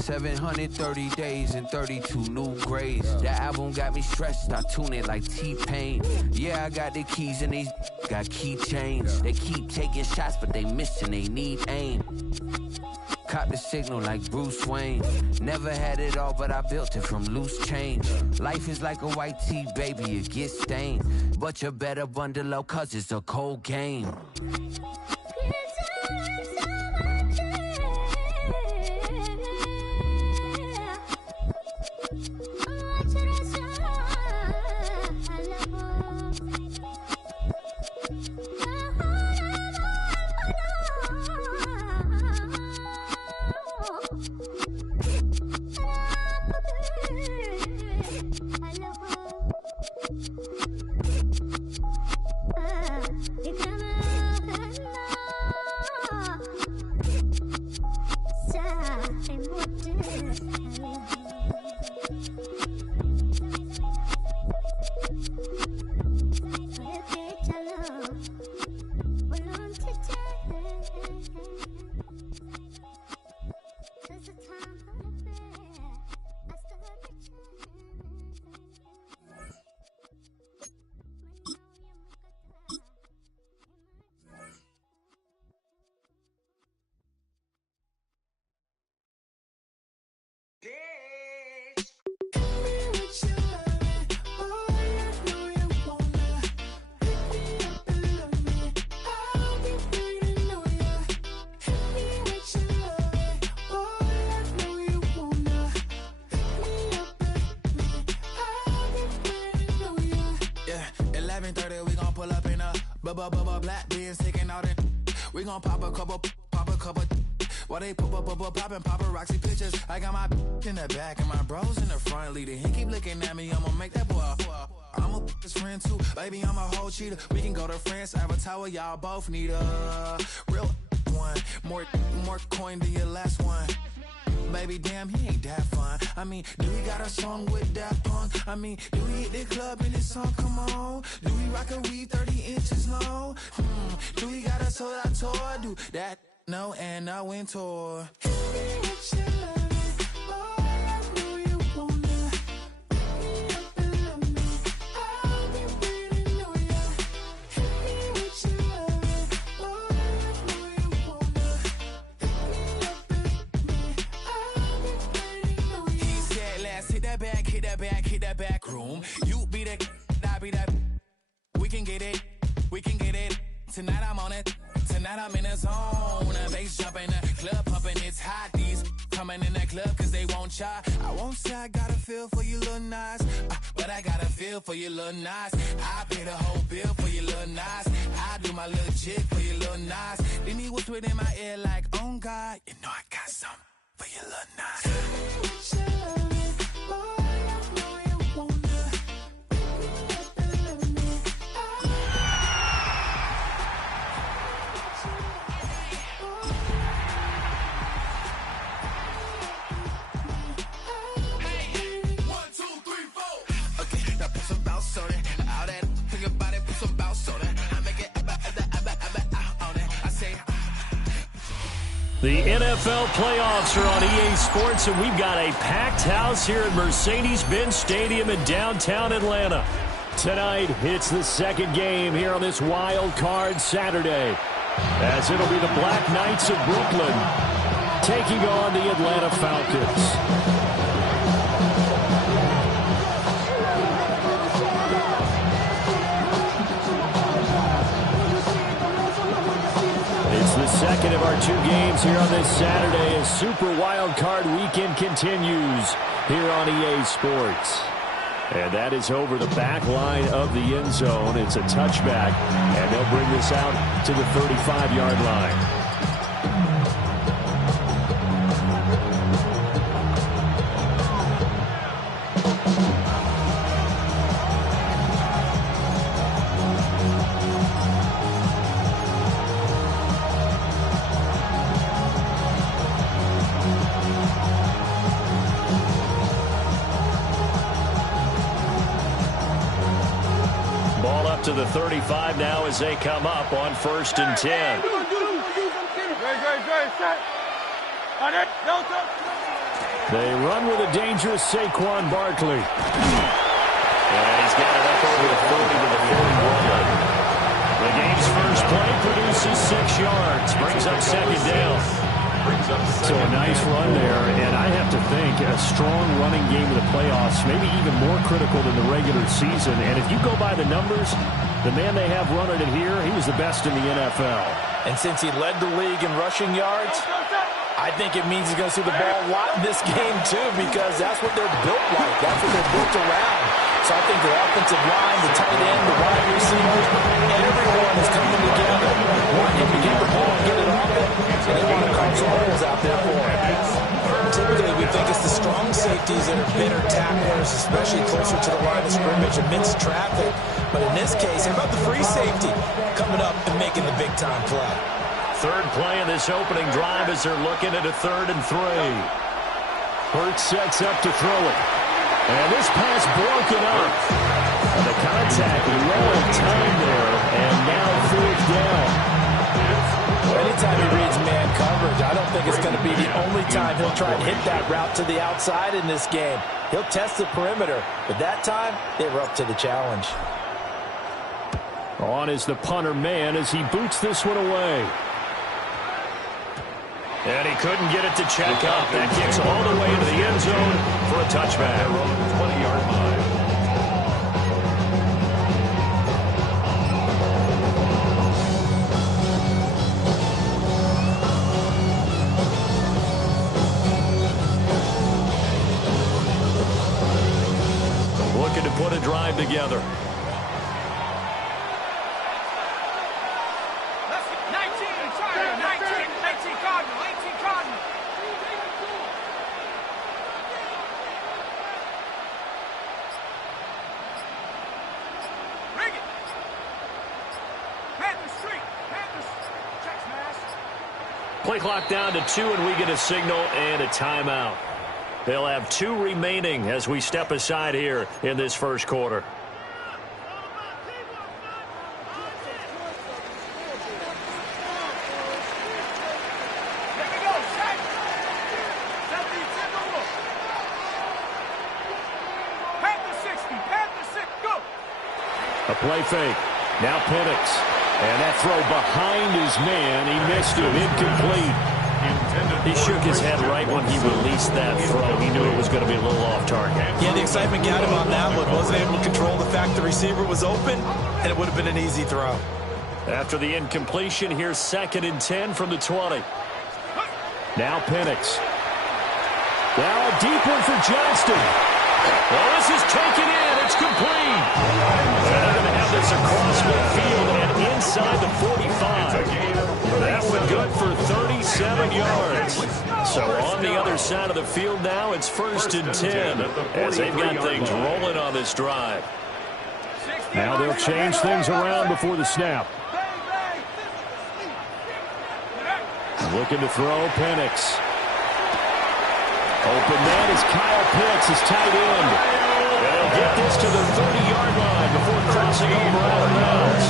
730 days and 32 new grades. That album got me stressed, I tune it like T-Pain. Yeah, I got the keys and these got keychains. They keep taking shots, but they missing, they need aim. Cop the signal like Bruce Wayne. Never had it all, but I built it from loose change. Life is like a white tee, baby, it gets stained. But you better bundle up, cause it's a cold game. Black beans taking out it. We gon' pop a couple. While they poppin' paparazzi pictures. I got my in the back and my bros in the front leading. He keep looking at me, I'ma make that boy. I'm a his friend too, baby, I'm a whole cheater. We can go to France, Avatar, y'all both need a real one. More coin than your last one. Baby, damn, he ain't that fun. I mean, do he got a song with that punk? I mean, do he hit the club in this song? Come on. Do he rock a weed 30 inches long? Do he got a soda tour? Do that? No, and I went tour. Hit that back room. You be the, I be that. We can get it. Tonight I'm on it. Tonight I'm in a zone. A bass jumping, a club pumping, it's hot. These coming in that club cause they won't try. I won't say I got a feel for you little nice, but I got a feel for you little nice. I pay the whole bill for you little nice. I do my little jig for you little nice. Then he whispered in my ear like, oh God, you know I got something for you little nice. The NFL playoffs are on EA Sports, and we've got a packed house here at Mercedes-Benz Stadium in downtown Atlanta. Tonight, it's the second game here on this wild card Saturday, as it'll be the Black Knights of Brooklyn taking on the Atlanta Falcons. It's the second of our two games here on this Saturday as Super Wild Card Weekend continues here on EA Sports. And that is over the back line of the end zone. It's a touchback, and they'll bring this out to the 35-yard line. To the 35 now as they come up on 1st and 10. They run with a dangerous Saquon Barkley. And he's got it up over the 40 to the 41. The game's first play produces 6 yards. Brings up second down. So a nice run there, and I have to think a strong running game in the playoffs, maybe even more critical than the regular season. And if you go by the numbers, the man they have running it here, he was the best in the NFL. And since he led the league in rushing yards, I think it means he's going to see the ball a lot in this game, too, because that's what they're built like. That's what they're built around. So I think the offensive line, the tight end, the wide receivers, everyone is coming together. Want him to get the ball and get it off it, and they want to carve some holes out there for him. Typically, we think it's the strong safeties that are better tacklers, especially closer to the line of scrimmage amidst traffic. But in this case, how about the free safety coming up and making the big-time play? Third play of this opening drive as they're looking at a 3rd and 3. Hurts sets up to throw it. And this pass broken up. And the contact low in time there. And now 4th down. Anytime he reads man coverage, I don't think it's going to be the only time he'll try and hit that route to the outside in this game. He'll test the perimeter. But that time, they were up to the challenge. On is the punter man as he boots this one away. And he couldn't get it to check up. That kicks all the way into the end zone for a touchback. 20-yard line. Looking to put a drive together. Play clock down to 2, and we get a signal and a timeout. They'll have 2 remaining as we step aside here in this first quarter. A play fake. Now Penix. And that throw behind his man. He missed him. Incomplete. He shook his head right when he released that throw. He knew it was going to be a little off target. Yeah, the excitement got him on that one. Wasn't able to control the fact the receiver was open, and it would have been an easy throw. After the incompletion, here's 2nd and 10 from the 20. Now Penix. Now a deep one for Johnston. Well, this is taken in. It's complete. And they're going to have this across midfield and inside the 45. That one good for 37 yards. So on the other side of the field now, it's 1st and 10 as they've got things rolling on this drive. Now they'll change things around before the snap. Looking to throw, Penix. Open man is Kyle Pitts, his tight end. And they'll get this to the 30-yard line before crossing over out of bounds.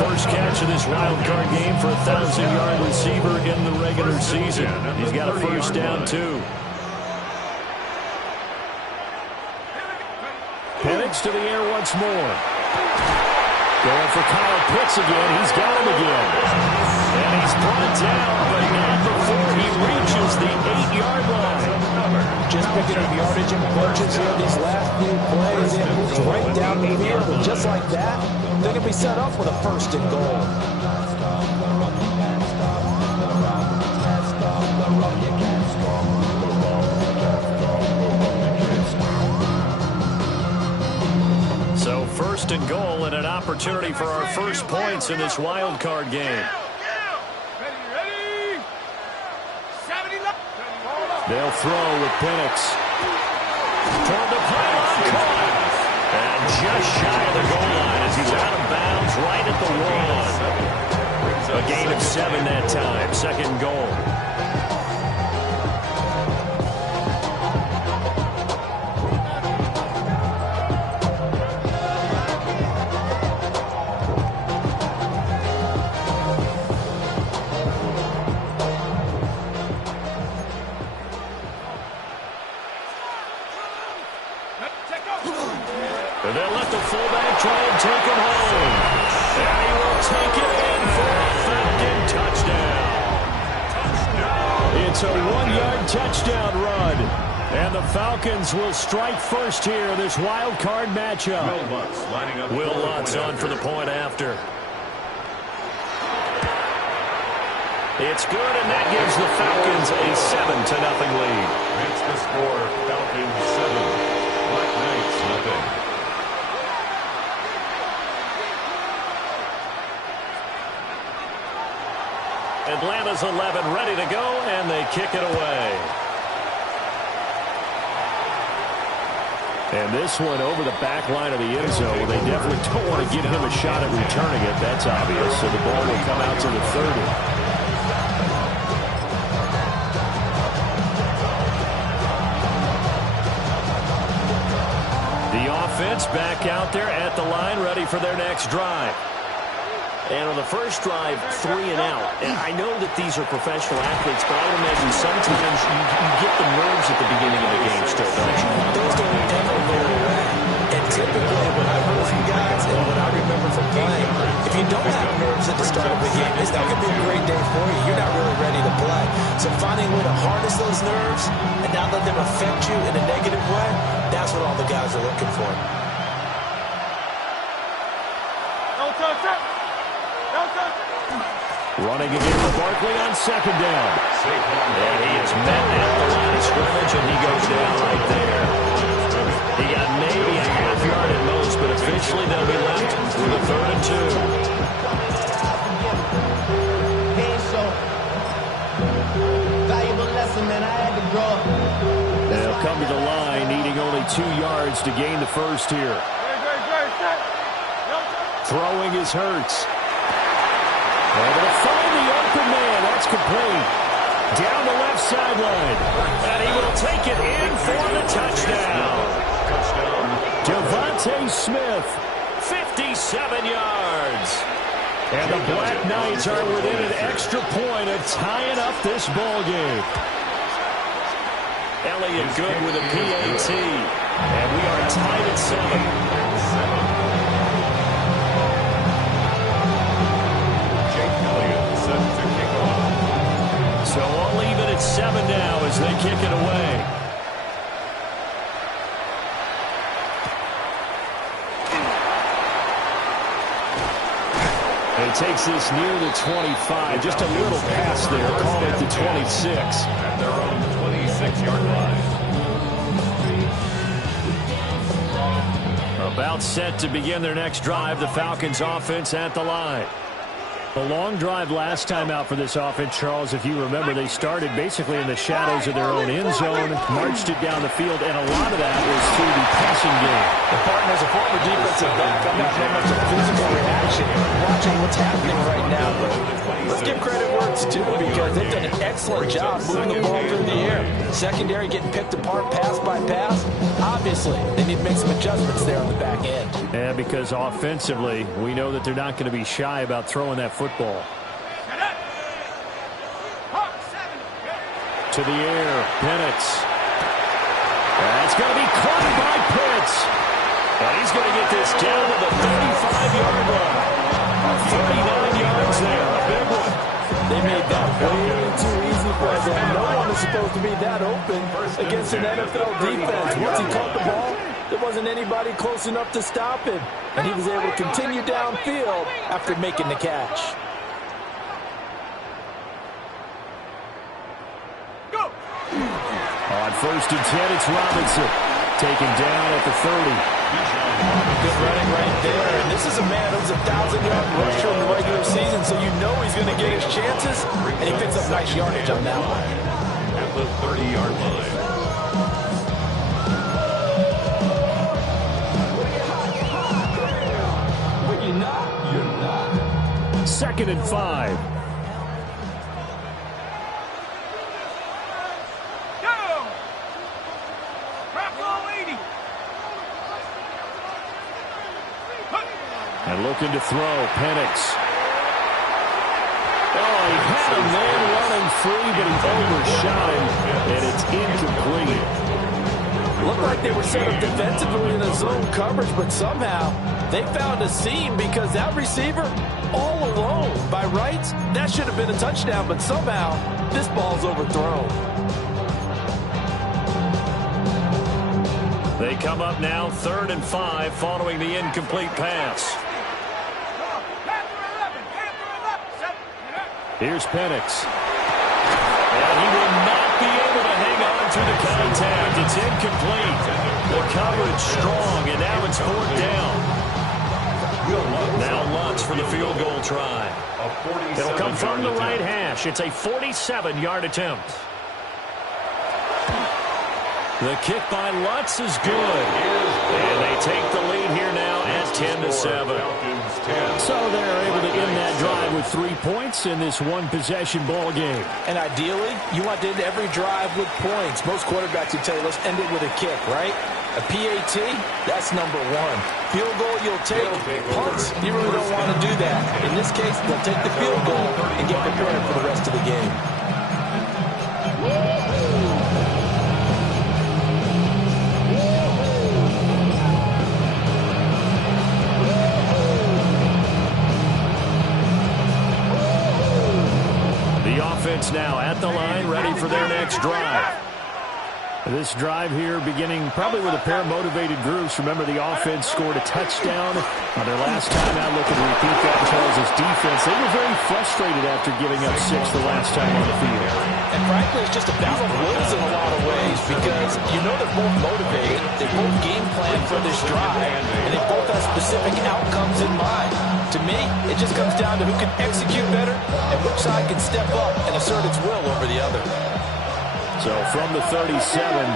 First catch of this wild card game for a 1,000-yard receiver in the regular season. He's got a first down, too. Penix to the air once more. Going for Kyle Pitts again. He's got him again. And he's brought down, but not before he reaches the 8-yard line. Just picking up yardage and bunches here these last few plays. It moves right down the field, and just like that, they're going to be set up with a 1st and goal. So 1st and goal and an opportunity for our first points in this wild card game. They'll throw with Penix. Toward the pylon, caught. And just shy of the goal line as he's out of bounds right at the 1. A gain of 7 that time. 2nd goal. fullback try and take him home. And he will take it in for a Falcon touchdown. It's a 1-yard touchdown run. And the Falcons will strike first here, this wild card matchup. Will Lutz on for the point after. It's good, and that gives the Falcons a 7-0 lead. Makes the score Falcons 7, Black Knights nothing. Atlanta's 11 ready to go, and they kick it away. And this one over the back line of the end zone. Well, they definitely don't want to give him a shot at returning it. That's obvious. So the ball will come out to the 30. Offense back out there at the line, ready for their next drive. And on the first drive, 3 and out. And I know that these are professional athletes, but I would imagine sometimes you get the nerves at the beginning of the game still, don't you? Those don't ever go away. And typically, when I heard from guys and what I remember from playing, if you don't have nerves at the start of a game, it's not going to be a great day for you. You're not really ready to play. So finding a way to harness those nerves and not let them affect you in a negative way, that's what all the guys are looking for. Running again for Barkley on second down. And he is met at the line of scrimmage, and he goes down right there. He got maybe a half yard at most, but officially they'll be left with a 3rd and 2. Valuable lesson, man. I had to grow up. They'll come to the line, needing only 2 yards to gain the first here. Throwing is Hurts. Able to find the open man. That's complete. Down the left sideline. And he will take it in for the touchdown. Devontae Smith, 57 yards. And the Black Knights are within an extra point of tying up this ball game. Elliott good with a PAT. And we are tied at 7. So all even at 7 now as they kick it away. He takes this near the 25. Just a little pass there. Call it the 26. At their own 26-yard line. About set to begin their next drive. The Falcons offense at the line. A long drive last time out for this offense, Charles. If you remember, they started basically in the shadows of their own end zone, marched it down the field, and a lot of that was through the passing game. The partner, as a former defensive back, I'm not very much a physical reaction watching what's happening right now. But let's give credit where it's due because they've done an excellent job moving the ball through the air. Secondary getting picked apart pass by pass. Obviously, they need to make some adjustments there on the back end. And because offensively, we know that they're not going to be shy about throwing that football. To the air, Penix. That's going to be caught by Pitts. And he's going to get this down to the 35-yard line. 39 yards there, a big one. They made that way too easy for them. No one is supposed to be that open against an NFL defense. Once he caught the ball, there wasn't anybody close enough to stop him. And he was able to continue downfield after making the catch. On 1st and 10, it's Robinson. Taken down at the 30. Good running right there. And this is a man who's a 1,000-yard rusher in the regular season, so you know he's going to get his chances. And he picks up nice yardage on that one. At the 30-yard line. 2nd and 5. And looking to throw, Penix. Oh, he had a man running free, but he overshot him, and it's incomplete. Look looked like they were set up defensively in a zone coverage, but somehow they found a seam because that receiver all alone. By rights, that should have been a touchdown, but somehow this ball's overthrown. They come up now 3rd and 5 following the incomplete pass. Here's Penix. And he will not be able to hang on through the contact. It's incomplete. The coverage strong, and now it's 4th down. Now Lutz for the field goal try. It'll come from the right hash. It's a 47-yard attempt. The kick by Lutz is good. And they take the lead here now at 10-7. So they're able to end that drive with 3 points in this one-possession ball game. And ideally, you want to end every drive with points. Most quarterbacks would tell you, let's end it with a kick, right? A PAT, that's number 1. Field goal, you'll take. Punts, you really don't want to do that. In this case, they'll take the field goal and get prepared for the rest of the game. Offense now at the line, ready for their next drive. This drive here beginning probably with a pair of motivated groups. Remember, the offense scored a touchdown on their last time out. Looking to repeat that as well as his defense. They were very frustrated after giving up 6 the last time on the field. And frankly, it's just a battle of wills in a lot of ways because you know they're both motivated. They both game plan for this drive, and they both have specific outcomes in mind. To me, it just comes down to who can execute better and which side can step up and assert its will over the other. So from the 37,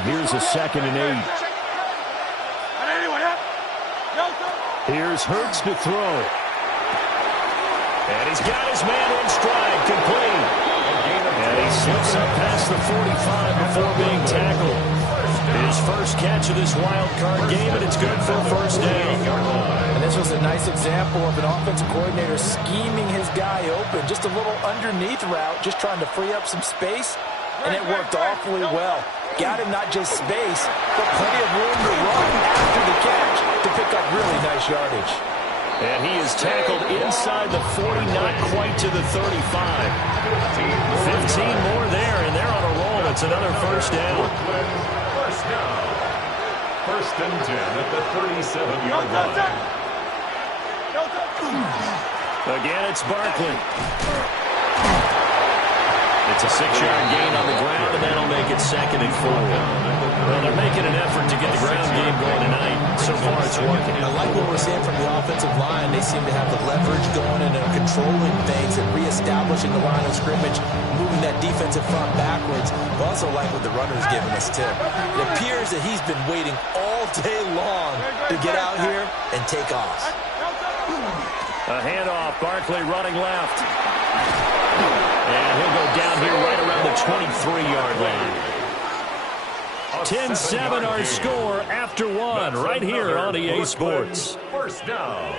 here's a 2nd and 8. Here's Hurts to throw. And he's got his man in stride, complete. And he slips up past the 45 before being tackled. His first catch of this wild card game, and it's good for a 1st down. And this was a nice example of an offensive coordinator scheming his guy open. Just a little underneath route, just trying to free up some space. And it worked awfully well. Got him not just space, but plenty of room to run after the catch to pick up really nice yardage. And he is tackled inside the 40, not quite to the 35. 15 more there, and they're on a roll. It's another 1st down. 1st and 10 at the 37-yard line. Again, it's Barkley. It's a 6-yard gain on the ground, and that'll make it 2nd and 4. Well, they're making an effort to get the ground game going tonight. So far, it's working. I like what we're seeing from the offensive line. They seem to have the leverage going and they're controlling things and reestablishing the line of scrimmage, moving that defensive front backwards. I also like what the runner's giving us, too. It appears that he's been waiting all day long to get out here and take off. A handoff, Barkley running left. And he'll go down here right around the 23-yard line. 10-7 our score after 1 right here on EA Sports. 1st down.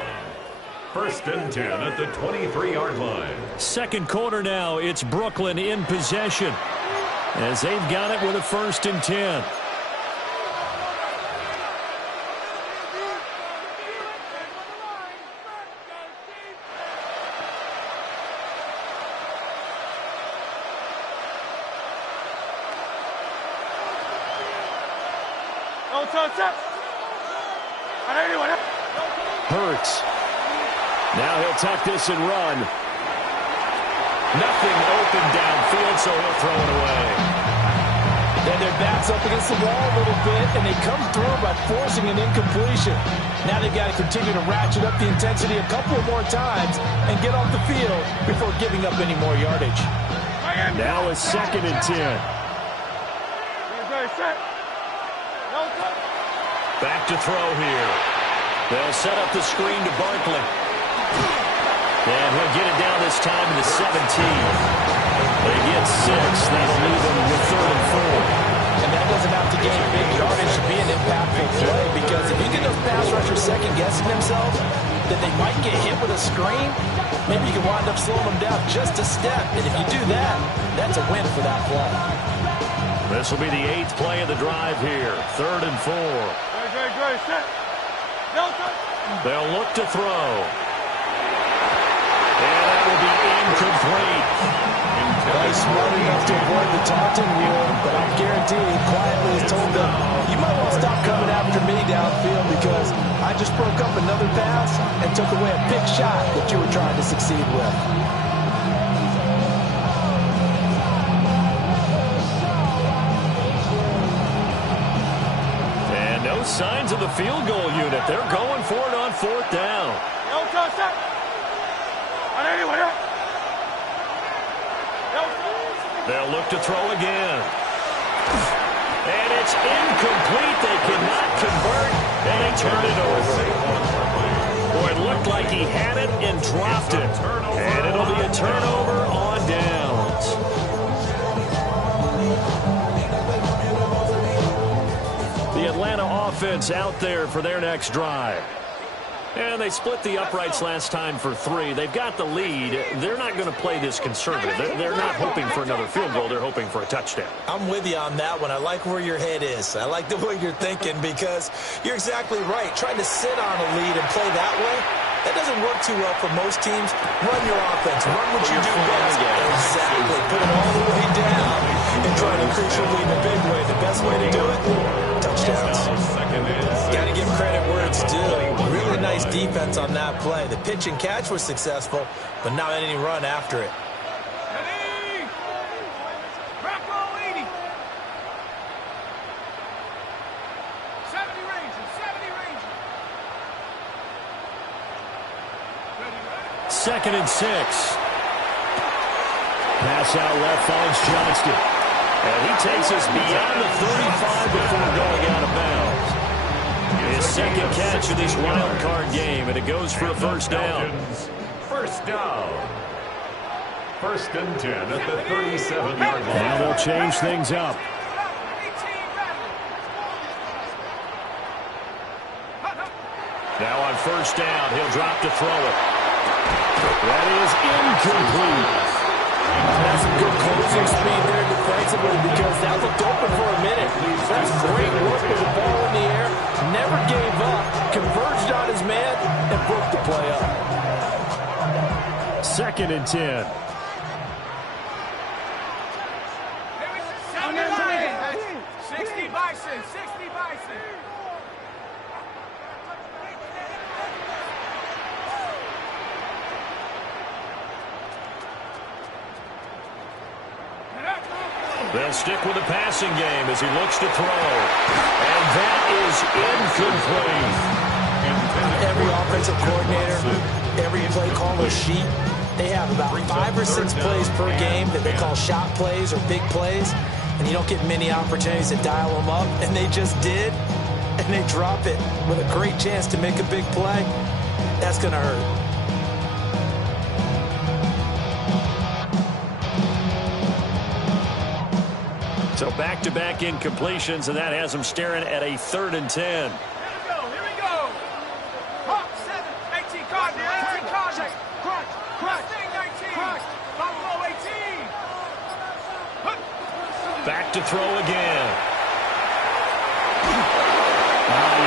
1st and 10 at the 23-yard line. 2nd quarter now. It's Brooklyn in possession as they've got it with a 1st and 10. Hurts. Now he'll tuck this and run. Nothing open downfield, so he'll throw it away. Then their backs up against the wall a little bit, and they come through by forcing an incompletion. Now they've got to continue to ratchet up the intensity a couple more times and get off the field before giving up any more yardage. Now a 2nd and 10. Back to throw here. They'll set up the screen to Barkley. And he'll get it down this time to the 17. They get 6. That'll leave them with 3rd and 4. And that doesn't have to gain big yardage to be an impactful play, because if you get those pass rushers second-guessing themselves, that they might get hit with a screen, maybe you can wind up slowing them down just a step. And if you do that, that's a win for that play. This will be the 8th play of the drive here. 3rd and 4. They'll look to throw. And that will be incomplete. He's smart enough to avoid the taunting here, but I guarantee he quietly has told them, you might want to stop coming after me downfield because I just broke up another pass and took away a big shot that you were trying to succeed with. And no signs of the field goal unit. They're going for it on 4th down. They'll look to throw again. And it's incomplete. They cannot convert, and they turn it over. Boy, it looked like he had it and dropped it. And it'll be a turnover on downs. The Atlanta offense out there for their next drive. And they split the uprights last time for 3. They've got the lead. They're not going to play this conservative. They're not hoping for another field goal. They're hoping for a touchdown. I'm with you on that one. I like where your head is. I like the way you're thinking because you're exactly right. Trying to sit on a lead and play that way, that doesn't work too well for most teams. Run your offense. Run what you do best. Exactly. Put it all the way down and try to increase your lead in a big way. The best way to do it, touchdowns. Got to give credit where it's due. Really nice defense on that play. The pitch and catch was successful, but not any run after it. Second and 6. Pass out left finds Johnston. And he takes us beyond the 35 before going out of bounds. His second catch of this wild card game, and it goes for a first down. First down. 1st and 10 at the 37-yard line. Now they'll change things up. Now on first down, he'll drop to throw it. That is incomplete. That's some good closing speed there defensively because that looked open for a minute. That's great work with the ball in the air. Never gave up. Converged on his man and broke the play up. 2nd and 10. They'll stick with the passing game as he looks to throw. And that is incomplete. Every offensive coordinator, every play caller sheet, they have about 5 or 6 plays per game that they call shot plays or big plays. And you don't get many opportunities to dial them up. And they just did. And they drop it with a great chance to make a big play. That's going to hurt. So back-to-back incompletions, and that has them staring at a 3rd and 10. Here we go. Hawk 7, 18 cards, 18 cards. Crunch, crunch, 19, Buffalo 18. Back to throw again. He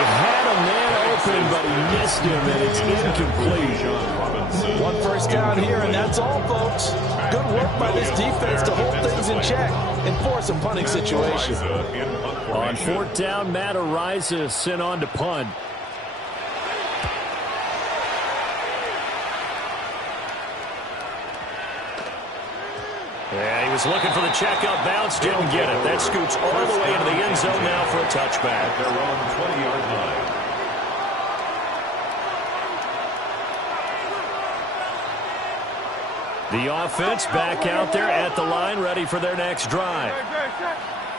had a man open, but he missed him, and it's incomplete. 1 first down here, and that's all, folks. Good work by this defense to hold things in check and force a punting situation. On 4th down, Matt Ariza sent on to punt. Yeah, he was looking for the checkup bounce, didn't get it. That scoots all the way into the end zone now for a touchback. They're on 20-yard line. The offense back out there at the line, ready for their next drive.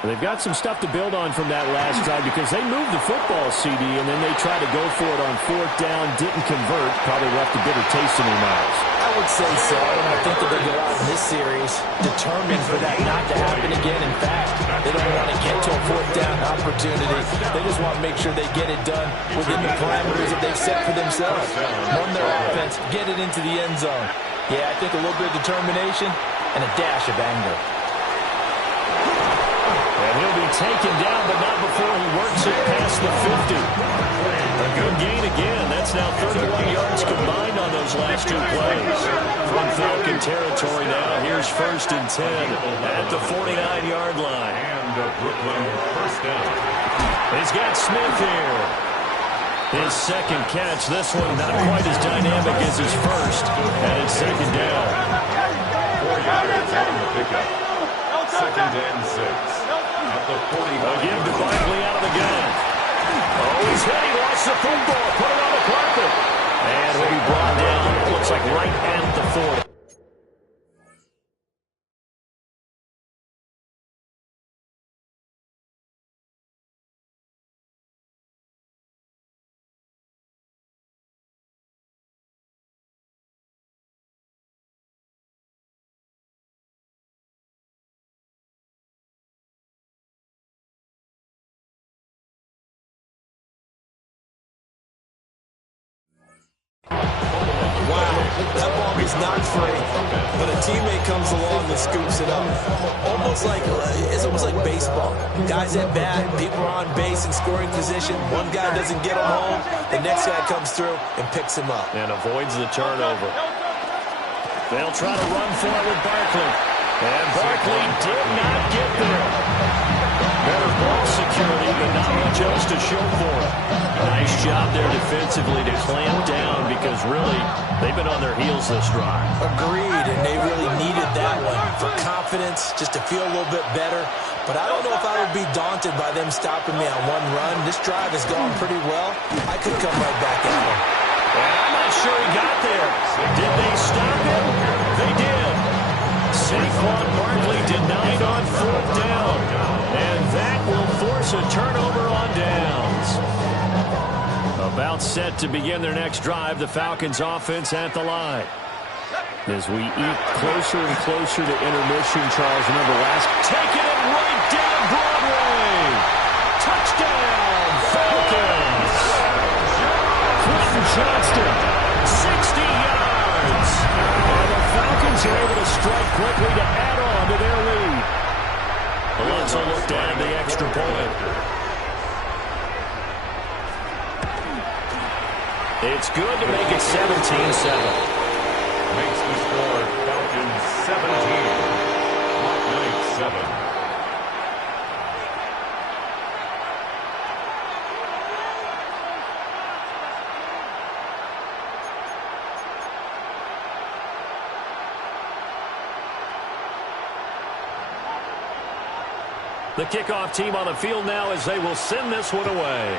They've got some stuff to build on from that last drive because they moved the football, CD, and then they tried to go for it on 4th down, didn't convert, probably left a bitter taste in their mouths. I would say so, and I think that they go out in this series determined for that not to happen again. In fact, they don't want to get to a 4th down opportunity. They just want to make sure they get it done within the parameters that they've set for themselves. Run their offense, get it into the end zone. Yeah, I think a little bit of determination and a dash of anger. And he'll be taken down, but not before he works it past the 50. A good gain again. That's now 31 yards combined on those last two plays. From Falcon territory now, here's 1st and 10 at the 49-yard line. And a Brooklyn first down. He's got Smith here. His second catch. This one not quite as dynamic as his first. And it's 2nd down. 4 yards on the pickup. 2nd and 6. At the 45. A give to Barkley out of the gun. Oh, he's hit. He lost the football. Put it on the carpet. And he'll be brought down. It looks like right at the 40. Wow, that ball was not free, but a teammate comes along and scoops it up. It's almost like baseball. Guys at bat, people are on base in scoring position. One guy doesn't get him home, the next guy comes through and picks him up. And avoids the turnover. They'll try to run for it with Barkley. And Barkley did not get there. Better ball security, but not much else to show for it. Nice job there defensively to clamp down because really they've been on their heels this drive. Agreed, and they really needed that one for confidence, just to feel a little bit better. But I don't know if I would be daunted by them stopping me on one run. This drive has gone pretty well. I could come right back at them. And I'm not sure he got there. Did they stop him? They did. Saquon Barkley denied on 4th down. And that will force a turnover on downs. About set to begin their next drive, the Falcons offense at the line. As we eat closer and closer to intermission, Charles, remember last, taking it right down Broadway. Touchdown, Falcons. Quentin Johnston, 60 yards. And the Falcons are able to strike quickly to add on to their lead. Let's look down the extra point. It's good to make it 17-7. Makes the score Falcons 17. Knights 7. The kickoff team on the field now as they will send this one away.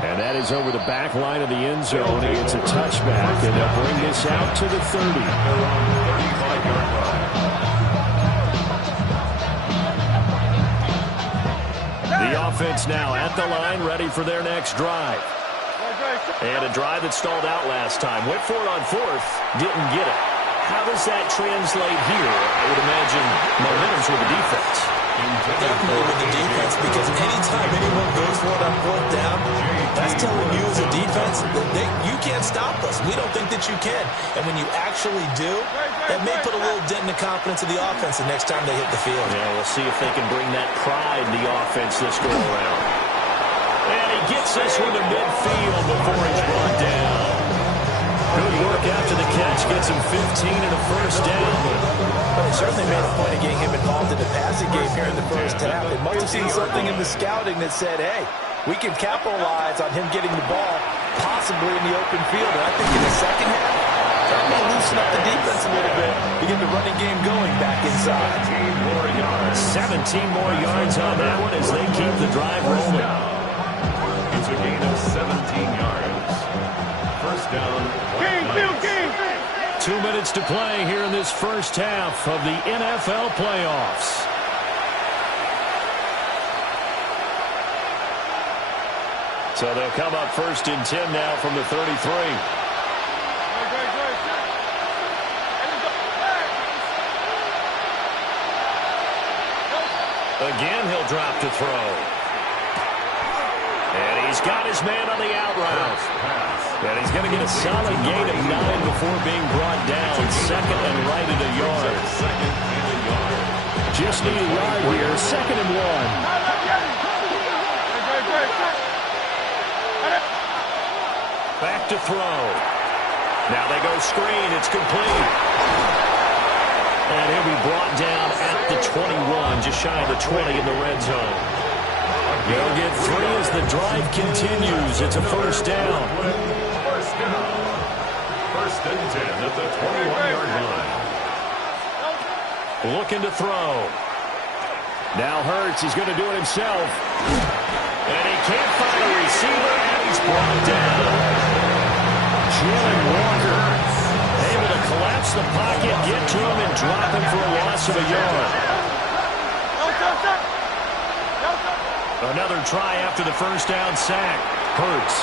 And that is over the back line of the end zone. It's a touchback, and they'll bring this out to the 30. They're on the 35-yard line. The offense now at the line, ready for their next drive. And a drive that stalled out last time. Went for it on 4th, didn't get it. How does that translate here? I would imagine momentum's with the defense. Definitely with the defense, because anytime anyone goes for it on 4th down, that's telling you as a defense that you can't stop us. We don't think that you can. And when you actually do, that may put a little dent in the confidence of the offense the next time they hit the field. Yeah, we'll see if they can bring that pride in the offense this go around. And he gets this one to midfield before he's brought down. Good work after the catch. Gets him 15 and a first down. But they certainly made a point of getting him involved in the passing game here in the first half. They must have seen something in the scouting that said, hey, we can capitalize on him getting the ball possibly in the open field. And I think in the second half, that may loosen up the defense a little bit to get the running game going back inside. 17 more yards on that one as they keep the drive rolling. It's a gain of 17 yards. First down. 2 minutes to play here in this first half of the NFL playoffs. So they'll come up 1st and 10 now from the 33. Again, he'll drop to throw. And he's got his man on the out route. And he's going to get a solid gain of 9 before being brought down. 2nd and right at a yard. 2nd and a yard. Just need a yard here. 2nd and 1. Back to throw. Now they go screen. It's complete. And he'll be brought down at the 21, just shy of the 20 in the red zone. They'll get 3 as the drive continues. It's a first down. First down. 1st and 10 at the 21-yard line. Looking to throw. Now Hurts, he's going to do it himself. And he can't find a receiver, and he's brought down. Jalen Walker able to collapse the pocket, get to him, and drop him for a loss of a yard. Another try after the first down sack. Hurts.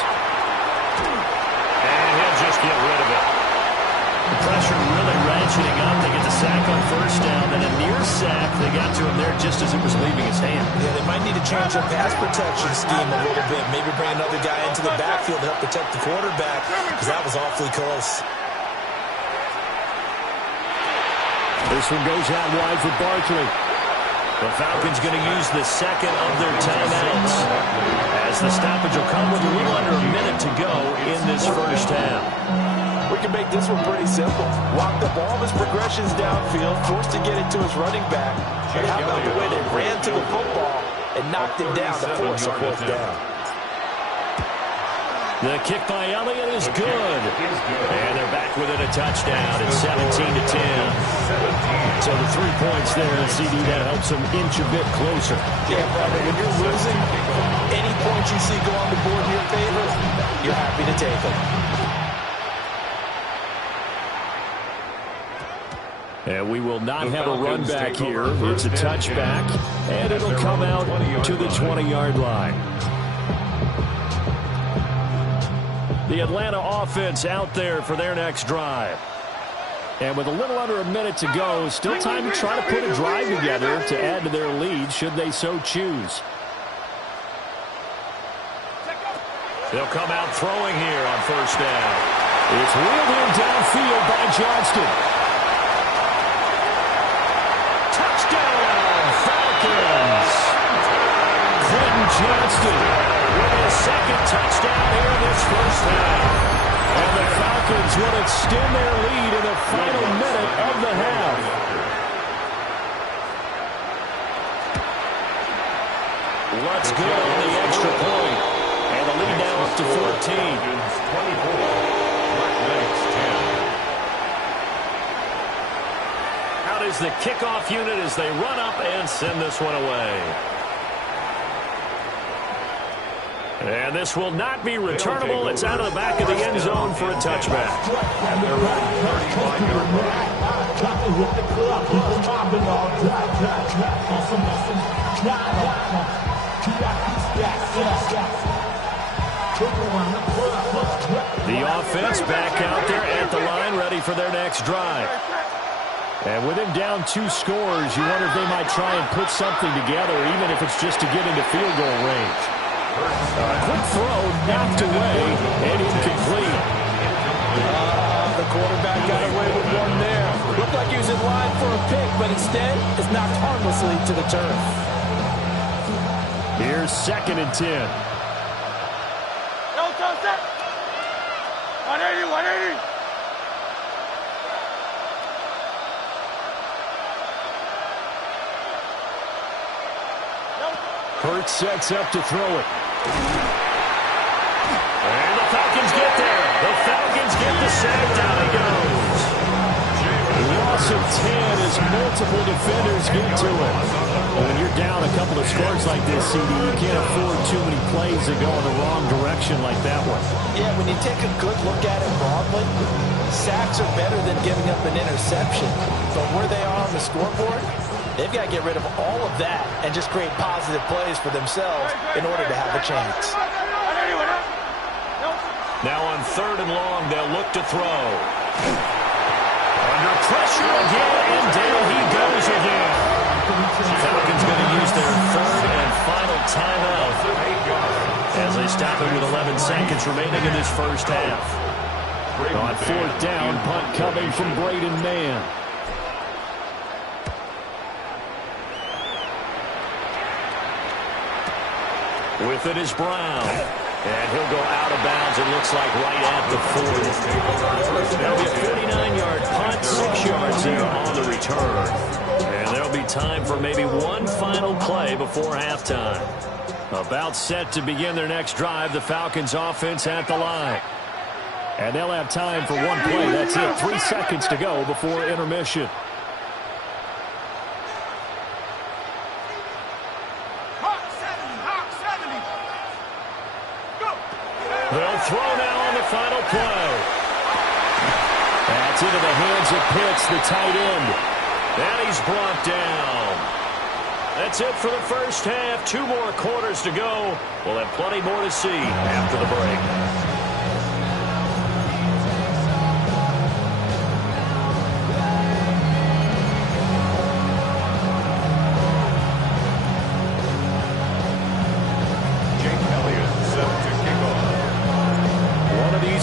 And he'll just get rid of it. The pressure really ratcheting up. They get the sack on first down, then a near sack. They got to him there just as it was leaving his hand. Yeah, they might need to change their pass protection scheme a little bit. Maybe bring another guy into the backfield to help protect the quarterback, because that was awfully close. This one goes out wide for Barkley. The Falcons going to use the 2nd of their timeouts, as the stoppage will come with a little under a minute to go in this first half. We can make this one pretty simple. Walked up all of his progressions downfield, forced to get it to his running back. But how about the way they ran to the football and knocked him down to force a 4th down? The kick by Elliott is good. And they're back within a touchdown. It's 17-10. So the 3 points there, and CD, that helps them inch a bit closer. Yeah, brother, when you're losing, any points you see go on the board in your favor, you're happy to take them. And we will not have a run back here. It's a touchback, and it'll come out to the 20-yard line. The Atlanta offense out there for their next drive. And with a little under a minute to go, still time to try to put a drive together to add to their lead should they so choose. They'll come out throwing here on first down. It's wheeled in downfield by Johnston. Touchdown, Falcons! Quentin Johnston with his 2nd touchdown here in this first half. And the Falcons will extend their lead in the final minute of the half. Let's go on the extra point. And the lead now up to 14. 24. Black Knights 10. Out is the kickoff unit as they run up and send this one away. And this will not be returnable. It's out of the back of the end zone for a touchback. And they're ready. 35-yard line. The offense back out there at the line, ready for their next drive. And with him down 2 scores, you wonder if they might try and put something together, even if it's just to get into field goal range. Quick throw, knocked away, and incomplete. The quarterback got away with one there. Looked like he was in line for a pick, but instead is knocked harmlessly to the turf. Here's 2nd and 10. 180. Hurts sets up to throw it. And the Falcons get there. The Falcons get the sack. Down he goes. Loss of 10 as multiple defenders get to it. When you're down a couple of scores like this, CD, you can't afford too many plays that go in the wrong direction like that one. Yeah, when you take a good look at it broadly, sacks are better than giving up an interception. But where they are on the scoreboard, they've got to get rid of all of that and just create positive plays for themselves in order to have a chance. Now on 3rd and long, they'll look to throw. Under pressure again, and down he goes again. Falcons going to use their 3rd and final timeout as they stop it with 11 seconds remaining in this first half. On 4th down, punt coming from Braden Mann. With it is Brown. And he'll go out of bounds, it looks like, right at the 40. That'll be a 49-yard punt, 6 yards there on the return. And there'll be time for maybe one final play before halftime. About set to begin their next drive, the Falcons offense at the line. And they'll have time for one play. That's it. 3 seconds to go before intermission. They'll throw now on the final play. That's into the hands of Pitts, the tight end. And he's brought down. That's it for the first half. 2 more quarters to go. We'll have plenty more to see after the break.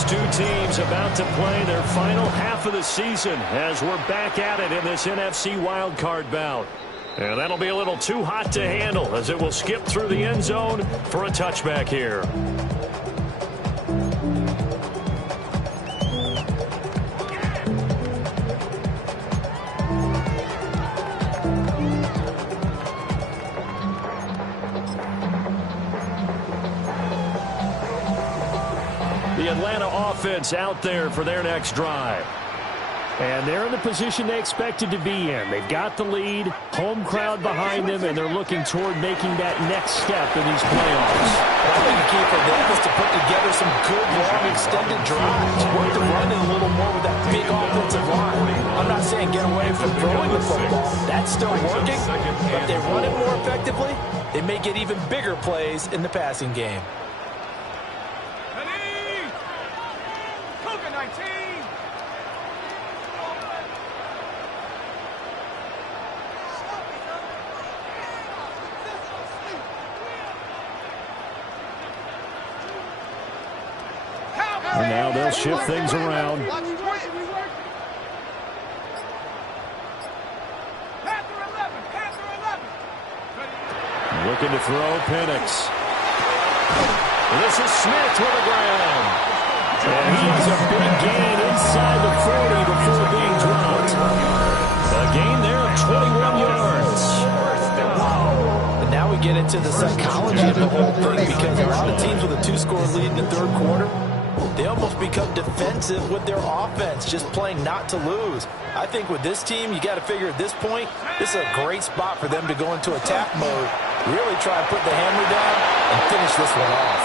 Two teams about to play their final half of the season as we're back at it in this NFC wildcard bout. And that'll be a little too hot to handle as it will skip through the end zone for a touchback here. The Atlanta offense out there for their next drive. And they're in the position they expected to be in. They've got the lead, home crowd behind them, and they're looking toward making that next step in these playoffs. I think the key for them is to put together some good, long, extended drives. Work the run in a little more with that big offensive line. I'm not saying get away from throwing the football. That's still working. But if they run it more effectively, they may get even bigger plays in the passing game. And now they'll shift things around. Looking to throw, Penix. This is Smith with the ground. And he has a big gain inside the 40 before being dropped. A gain there of 21 yards. And now we get into the psychology of the whole thing, because a lot of teams with a 2-score lead in the third quarter, they almost become defensive with their offense, just playing not to lose. I think with this team, you got to figure at this point, this is a great spot for them to go into attack mode, really try to put the hammer down and finish this one off.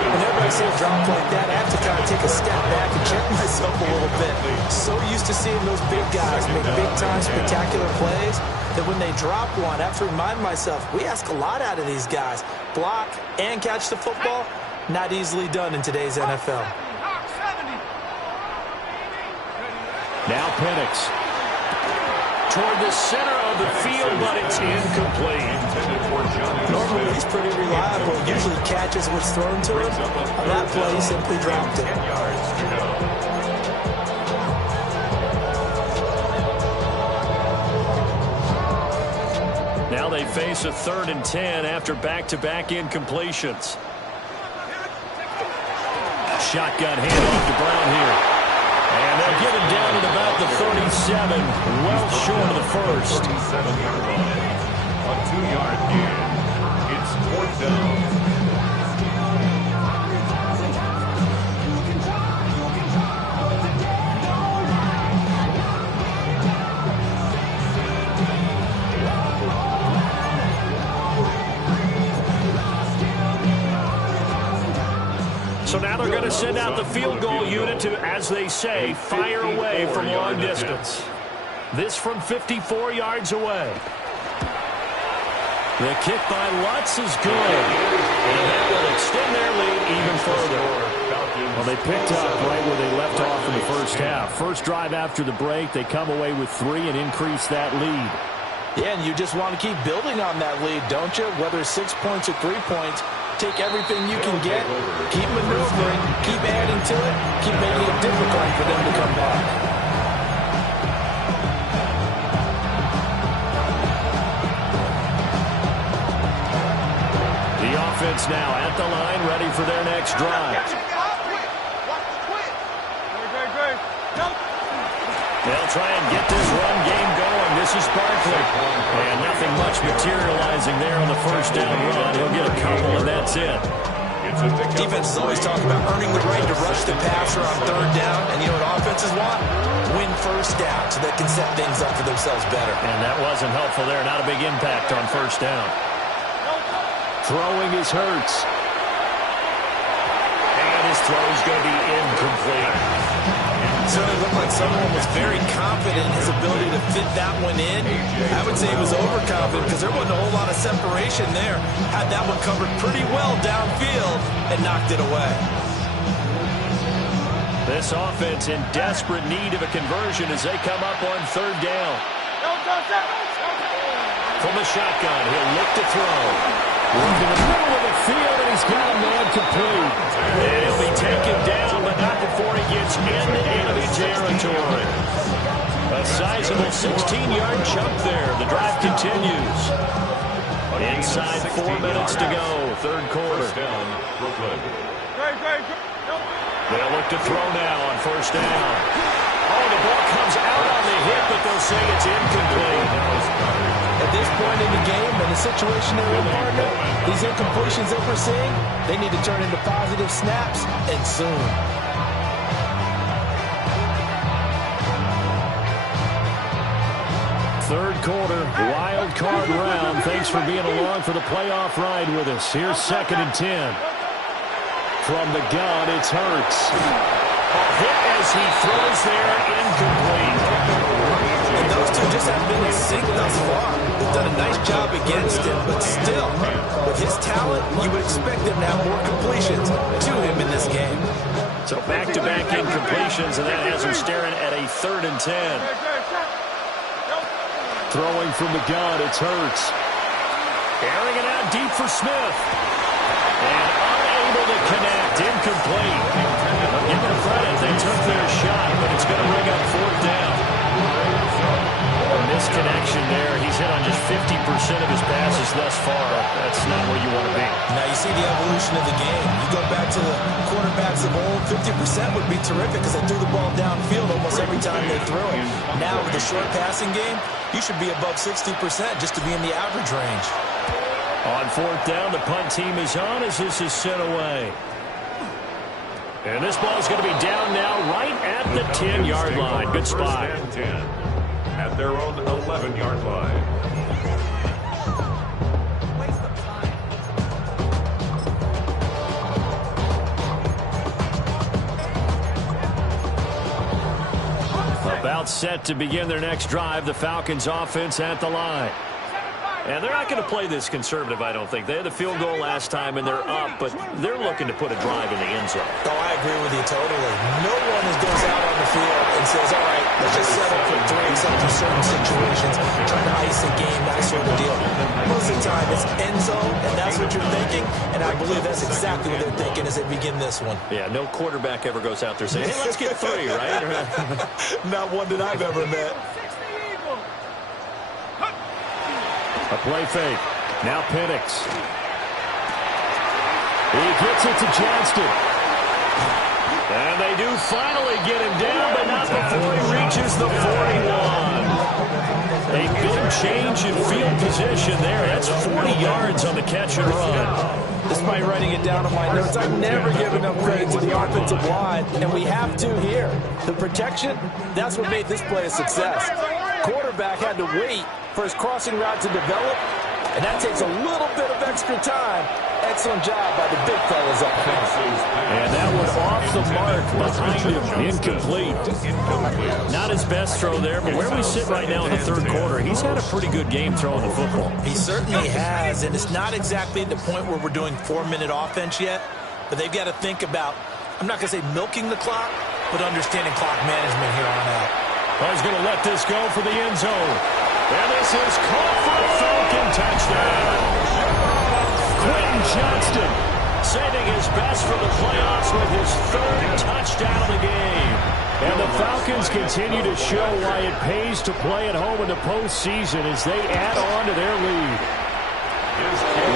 Whenever I see a drop like that, I have to kind of take a step back and check myself a little bit. So used to seeing those big guys make big-time spectacular plays that when they drop one, I have to remind myself, we ask a lot out of these guys. Block and catch the football, not easily done in today's NFL. Now Penix toward the center of the field, but it's incomplete. Normally he's pretty reliable. Usually catches what's thrown to him. On that play, he simply dropped it. Now they face a 3rd and 10 after back-to-back incompletions. Shotgun handoff to Brown here. And they'll get him down at about the 37, well short of the first. 37-yard line. A 2-yard gain. It's 4th down. So now they're going to send out the field goal unit to, as they say, fire away from long distance. This from 54 yards away. The kick by Lutz is good. And that will extend their lead even further. Well, they picked up right where they left off in the first half. First drive after the break, they come away with 3 and increase that lead. Yeah, and you just want to keep building on that lead, don't you? Whether it's 6 points or 3 points, take everything you can get, keep maneuvering, keep adding to it, keep making it difficult for them to come back. The offense now at the line, ready for their next drive. They'll try and get this run game going. This is Barkley. And nothing much materializing there on the first down run. He'll get a couple, and that's it. Defenses always talk about earning the right to rush the passer on third down. And you know what offenses want? Win first down so they can set things up for themselves better. And that wasn't helpful there. Not a big impact on first down. Throwing is Hurts. And his throw is going to be incomplete. Certainly looked like someone was very confident in his ability to fit that one in. I would say he was overconfident because there wasn't a whole lot of separation there. Had that one covered pretty well downfield and knocked it away. This offense in desperate need of a conversion as they come up on third down. From the shotgun, he'll look to throw. Look in the middle of the field, and he's got a man complete. And he'll be taken down, but not before he gets into enemy territory. A sizable 16-yard chunk there. The drive continues. Inside 4 minutes to go, third quarter. They'll look to throw now on first down. Oh, the ball comes out on the hit, but they'll say it's incomplete. At this point in the game and the situation they're in, partner, these incompletions that we're seeing, they need to turn into positive snaps, and soon. Third quarter, wild card round. Thanks for being along for the playoff ride with us. Here's 2nd and 10. From the gun, it's Hurts. A hit as he throws there, incomplete. And those two just haven't been in sync thus far. They've done a nice job against him, but still, with his talent, you would expect him to have more completions to him in this game. So back-to-back incompletions, and that has him staring at a 3rd and 10. Throwing from the gun, it's Hurts. Airing it out deep for Smith. And unable to connect, incomplete. But give it credit, they took their shot, but it's going to bring up 4th down. Misconnection there. He's hit on just 50% of his passes thus far. That's not where you want to be. Now you see the evolution of the game. You go back to the quarterbacks of old, 50% would be terrific because they threw the ball downfield almost every time they threw it. Now with the short passing game, you should be above 60% just to be in the average range. On 4th down, the punt team is on as this is sent away. And this ball is going to be down now right at the 10-yard line. Good spot. At their own 11-yard line. About set to begin their next drive, the Falcons offense at the line. And they're not going to play this conservative, I don't think. They had the field goal last time, and they're up, but they're looking to put a drive in the end zone. Oh, I agree with you totally. No one goes out on the field and says, all right, let's just settle for 3 except for certain situations, trying to ice a game, that sort of deal. Most of the time, it's end zone, and that's what you're thinking, and I believe that's exactly what they're thinking as they begin this one. Yeah, no quarterback ever goes out there saying, hey, let's get 3, right? Not one that I've ever met. A play fake. Now Penix. He gets it to Johnston. And they do finally get him down, but not before he reaches the 41. A big change in field position there. That's 40 yards on the catch and run. Despite writing it down on my notes, I've never given enough credit to the offensive line, and we have to here. The protection, that's what made this play a success. Quarterback had to wait for his crossing route to develop, and that takes a little bit of extra time. Excellent job by the big fellas up front. And that one off the mark behind him. Incomplete. Not his best throw there, but where we sit right now in the third quarter, he's had a pretty good game throwing the football. He certainly has, and it's not exactly at the point where we're doing 4-minute offense yet, but they've got to think about, I'm not going to say milking the clock, but understanding clock management here on out. Well, he's going to let this go for the end zone. And this is caught for a Falcon touchdown. Quentin Johnston saving his best for the playoffs with his 3rd touchdown of the game. And the Falcons continue to show why it pays to play at home in the postseason as they add on to their lead.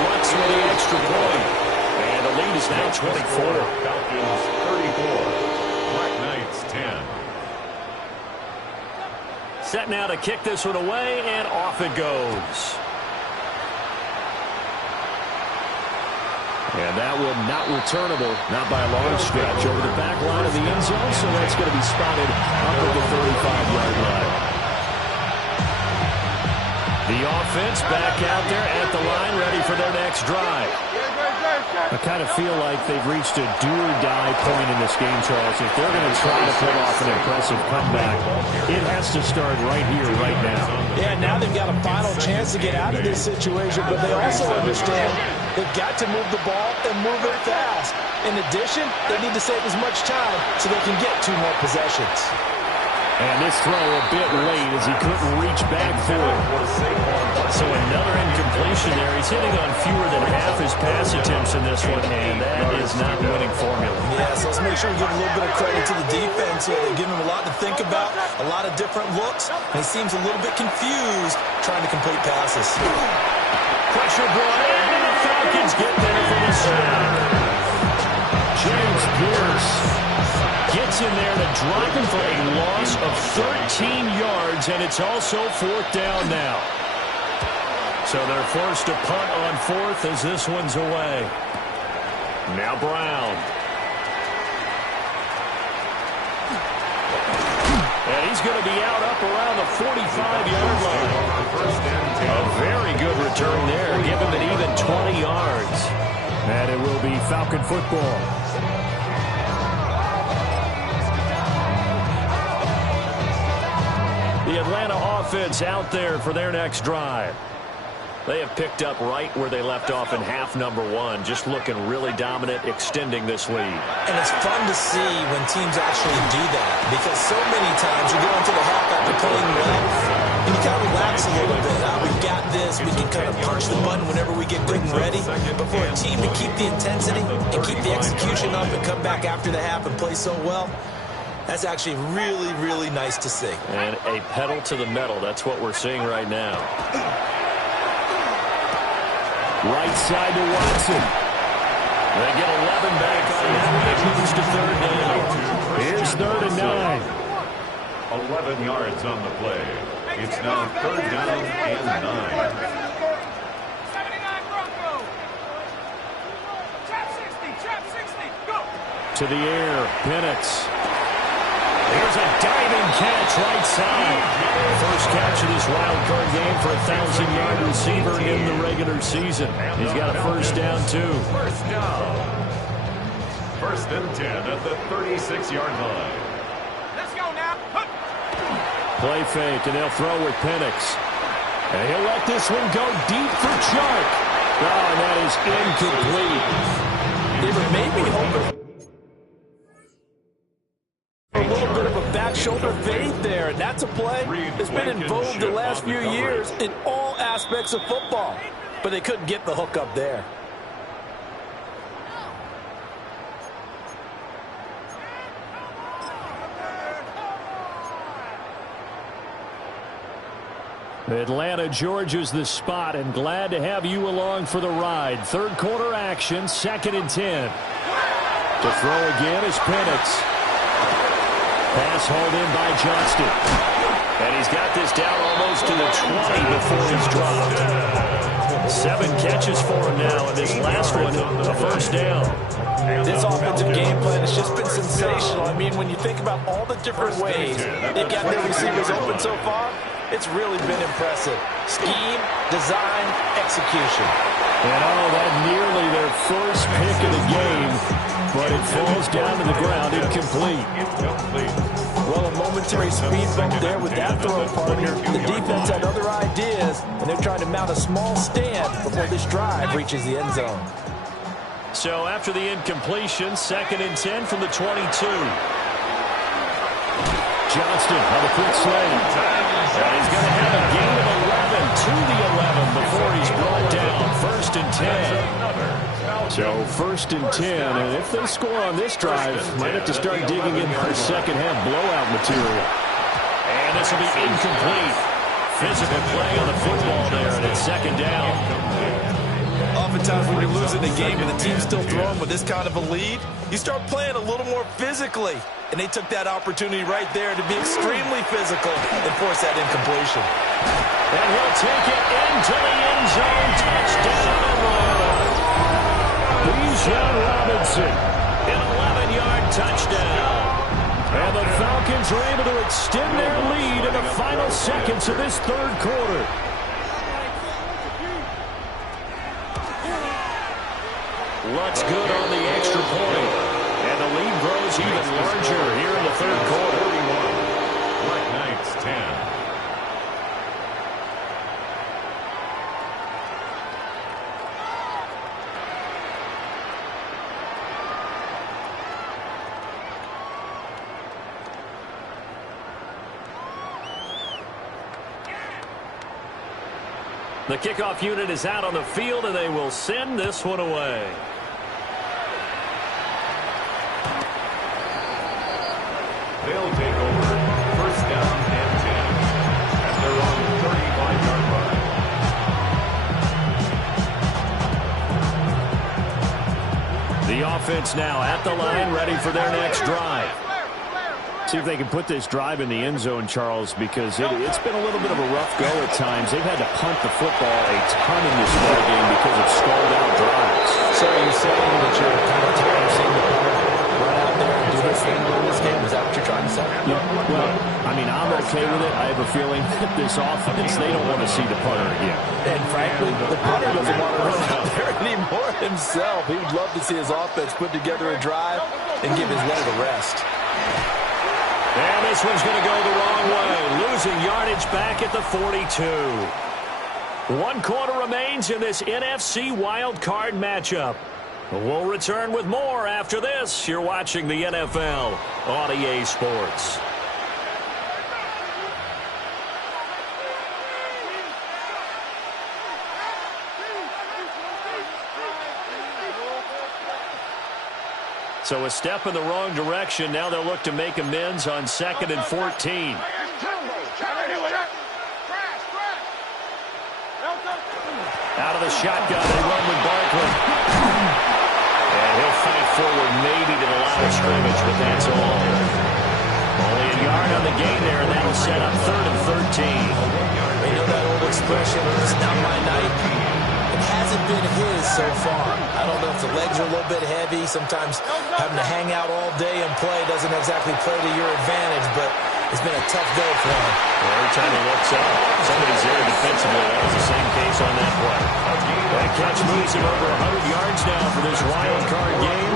What's with the extra point? is now 24. Falcons 34. Black Knights 10. Set now to kick this one away, and off it goes. And that one not returnable, not by a large stretch, over the back line of the end zone, so that's going to be spotted up at the 35-yard line. The offense back out there at the line, ready for their next drive. I kind of feel like they've reached a do-or-die point in this game, Charles. If they're going to try to pull off an impressive comeback, it has to start right here, right now. Yeah, now they've got a final chance to get out of this situation, but they also understand they've got to move the ball and move it fast. In addition, they need to save as much time so they can get 2 more possessions. And this throw a bit late as he couldn't reach back for it. So another incompletion there. He's hitting on fewer than half his pass attempts in this one, and that is not winning formula. Yeah, so let's make sure we give a little bit of credit to the defense here. They're giving him a lot to think about, a lot of different looks, and he seems a little bit confused trying to complete passes. Pressure brought in, and the Falcons get there for the sack. James Pierce gets in there to drop him for a loss of 13 yards, and it's also 4th down now. So they're forced to punt on 4th as this one's away. Now Brown. And he's going to be out up around the 45-yard line. A very good return there. Give him an even 20 yards. And it will be Falcon football. The Atlanta offense out there for their next drive. They have picked up right where they left off in half number 1, just looking really dominant, extending this lead. And it's fun to see when teams actually do that, because so many times you go into the half after playing well, and you kind of relax a little bit. We've got this. We can kind of punch the button whenever we get good and ready. But for a team to keep the intensity and keep the execution up and come back after the half and play so well, that's actually really, really nice to see. And a pedal to the metal. That's what we're seeing right now. Right side to Watson. They get 11 back on that. It moves to 3rd down. Here's 3rd and 9. 11 yards on the play. It's now 3rd down and 9. 79 Bronco. Trap 60, go. To the air, Penix. Here's a diving catch right side. First catch of this wild card game for a 1,000-yard receiver in the regular season. He's got a 1st down, too. 1st down. 1st and 10 at the 36-yard line. Let's go now. Play fake, and they'll throw with Penix. And he'll let this one go deep for Chark. Oh, and that is incomplete. They were maybe hoping a little bit of a back shoulder fade there, and that's a play that's been in vogue the last few years in all aspects of football. But they couldn't get the hook up there. Atlanta, Georgia's the spot, and glad to have you along for the ride. 3rd quarter action, 2nd and 10. To throw again is Penix. Pass hauled in by Johnston. And he's got this down almost to the 20 before he's dropped. 7 catches for him now, and this last one, a 1st down. This offensive game plan has just been sensational. I mean, when you think about all the different ways they've got their receivers open so far, it's really been impressive. Scheme, design, execution. And that nearly their first pick of the game, but it falls down to the ground, incomplete. Well, a momentary speed bump there with that throw, partner. The defense had other ideas, and they're trying to mount a small stand before this drive reaches the end zone. So after the incompletion, 2nd and 10 from the 22. Johnston on the quick slant. And he's going to have a gain of 11 to the 11 before he's brought down. 1st and 10. So 1st and 10, and if they score on this drive, might have to start digging in for second half blowout material. And this will be incomplete. Physical play on the football there, and it's 2nd down. oftentimes when you're losing a game and the team's still throwing with this kind of a lead, you start playing a little more physically. And they took that opportunity right there to be extremely physical and force that incompletion. And he'll take it into the end zone. Touchdown, Atlanta. Bijan Robinson, an 11-yard touchdown. And the Falcons are able to extend their lead in the final seconds of this third quarter. Looks good on the extra point. And the lead grows even larger here in the third quarter. 41. Black Knights 10. The kickoff unit is out on the field, and they will send this one away. They'll take over first down and 10 at their own 35-yard line. The offense now at the line, ready for their next drive. See if they can put this drive in the end zone, Charles, because it's been a little bit of a rough go at times. They've had to punt the football a ton in this ball game because of stalled-out drives. So are you saying that you're kind of tired of seeing the punter run out there and do this thing in this game? Is that what you're trying to say? Yeah, well, I mean, I'm okay with it. I have a feeling that this offense, they don't want to see the punter again. And frankly, the punter doesn't want to run out there anymore himself. He would love to see his offense put together a drive and give his leg a rest. And this one's going to go the wrong way, losing yardage back at the 42. 1 quarter remains in this NFC wildcard matchup. We'll return with more after this. You're watching the NFL on EA Sports. So a step in the wrong direction. Now they'll look to make amends on 2nd and 14. Out of the shotgun, they run with Barkley. And he'll fight forward maybe to the line of scrimmage, but that's all. Only a yard on the gain there, and that'll set up 3rd and 13. You know that old expression, it's not my night? It hasn't been his so far. I don't know if the legs are a little bit heavy. Sometimes having to hang out all day and play doesn't exactly play to your advantage, but it's been a tough go for him. Well, every time he looks up, somebody's there defensively. That was the same case on that play. That catch moves him over 100 yards now for this wild card game,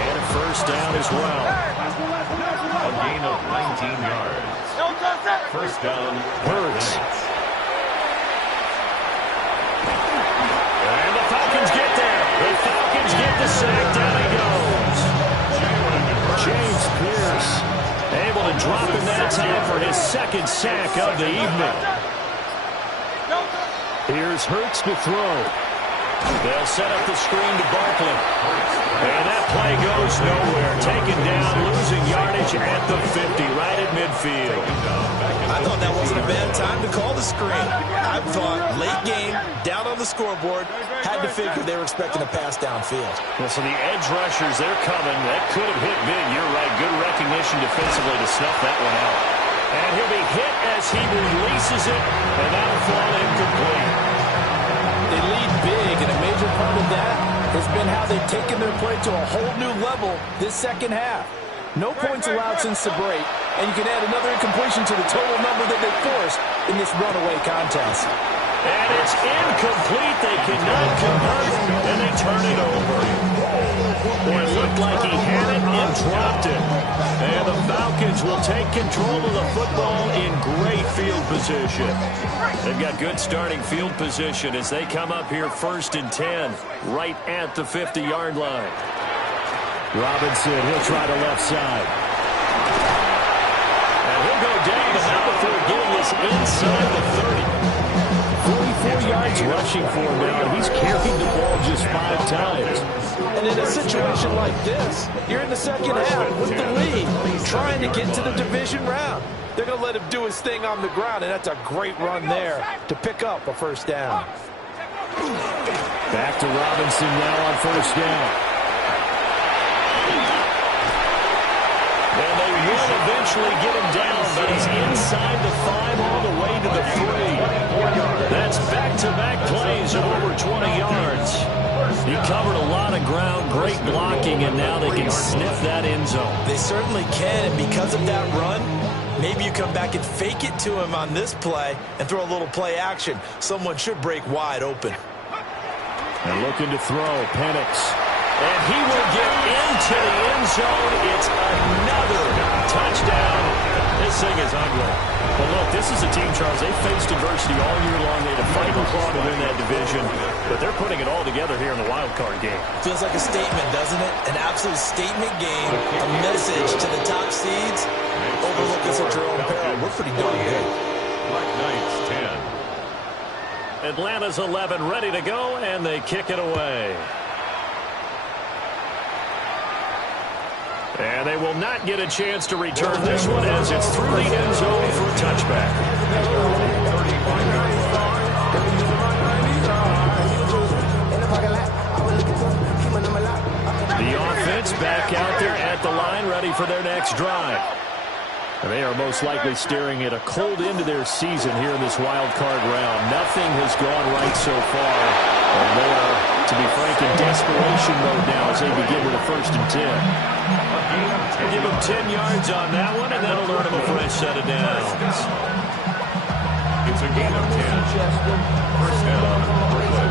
and a first down as well. A gain of 19 yards. First down. Hurts. And the Falcons get there. The Falcons get the sack. Down he goes. James Pierce able to drop in that time for his 2nd sack of the evening. Here's Hurts to throw. They'll set up the screen to Barkley. And that play goes nowhere. Taken down, losing yardage at the 50, right at midfield. I thought that wasn't a bad time to call the screen. I thought late game, down on the scoreboard, had to figure they were expecting a pass downfield. Well, so the edge rushers, they're coming. That could have hit big. You're right. Good recognition defensively to snuff that one out. And he'll be hit as he releases it, and that'll fall incomplete. They lead big, and a major part of that has been how they've taken their play to a whole new level this second half. No points allowed since the break, and you can add another incompletion to the total number that they forced in this runaway contest. And it's incomplete. They cannot convert, and they turn it over. Boy, it looked like he had it and dropped it. And the Falcons will take control of the football in great field position. They've got good starting field position as they come up here 1st and 10, right at the 50-yard line. Robinson, he'll try to left side. And he'll go down, but not before getting this inside the 30. 44 yards rushing for him now, and he's carried the ball just 5 times. And in a situation like this, you're in the second half with the lead, trying to get to the division round. They're going to let him do his thing on the ground, and that's a great run there to pick up a first down. Back to Robinson now on first down. And they will eventually get him down, but he's inside the 5 all the way to the 3. That's back-to-back plays of over 20 yards. He covered a lot of ground, great blocking, and now they can sniff that end zone. They certainly can, and because of that run, maybe you come back and fake it to him on this play and throw a little play action. Someone should break wide open. They're looking to throw. Penix. And he will get into the end zone. It's another touchdown. This thing is ugly. But look, this is a team, Charles, they faced adversity all year long. They had to fight and claw to win that division. But they're putting it all together here in the wild card game. Feels like a statement, doesn't it? An absolute statement game. A message to the top seeds. Overlook us at your own peril. We're pretty darn good. Black Knights 10. Atlanta's 11 ready to go, and they kick it away. And they will not get a chance to return this one as it's through the end zone for a touchback. The offense back out there at the line, ready for their next drive. They are most likely staring at a cold end to their season here in this wild card round. Nothing has gone right so far. And they are, to be frank, in desperation mode now as they begin with a 1st and 10. Give them 10 yards on that one, and that'll earn them a fresh set of downs. It's a gain of 10. First down, Brooklyn.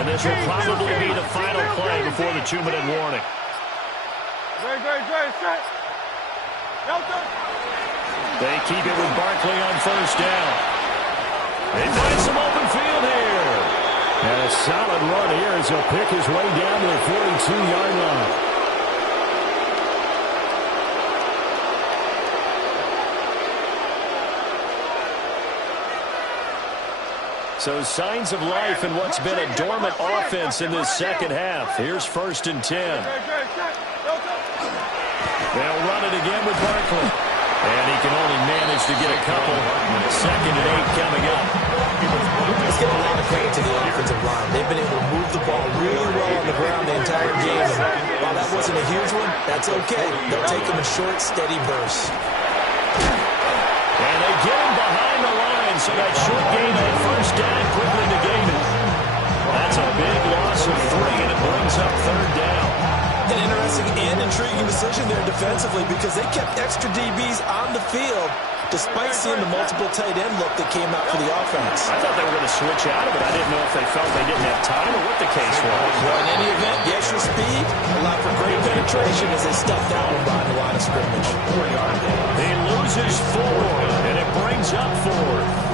And this will probably be the final play before the 2-minute warning. They keep it with Barkley on first down. They find some open field here. And a solid run here as he'll pick his way down to the 42-yard line. So signs of life in what's been a dormant offense in this second half. Here's 1st and 10. They'll run it again with Barkley. And he can only manage to get a couple. 2nd and 8 coming up. Let's give a lot of credit to the offensive line. They've been able to move the ball really well on the ground the entire game. And while that wasn't a huge one, that's okay. They'll take them in short, steady bursts. And they get him behind the line, so that short gain on first down quickly negated. That's a big loss of 3, and it brings up 3rd down. An interesting and intriguing decision there defensively because they kept extra DBs on the field despite seeing the multiple tight end look that came out for the offense. I thought they were going to switch out of it. I didn't know if they felt they didn't have time or what the case was. Well, in any event, the extra speed allowed for great penetration as they stepped down behind the line of scrimmage. He loses 4, and it brings up 4th.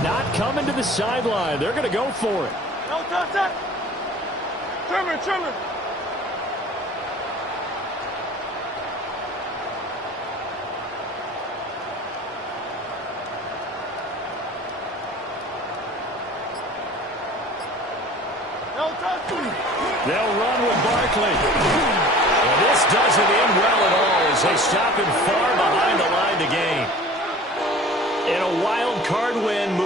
Not coming to the sideline. They're going to go for it. No, touch. Trimmer. No, touch. They'll run with Barkley. Well, this doesn't end well at all as they stop him far behind the line to gain. In a wild card win.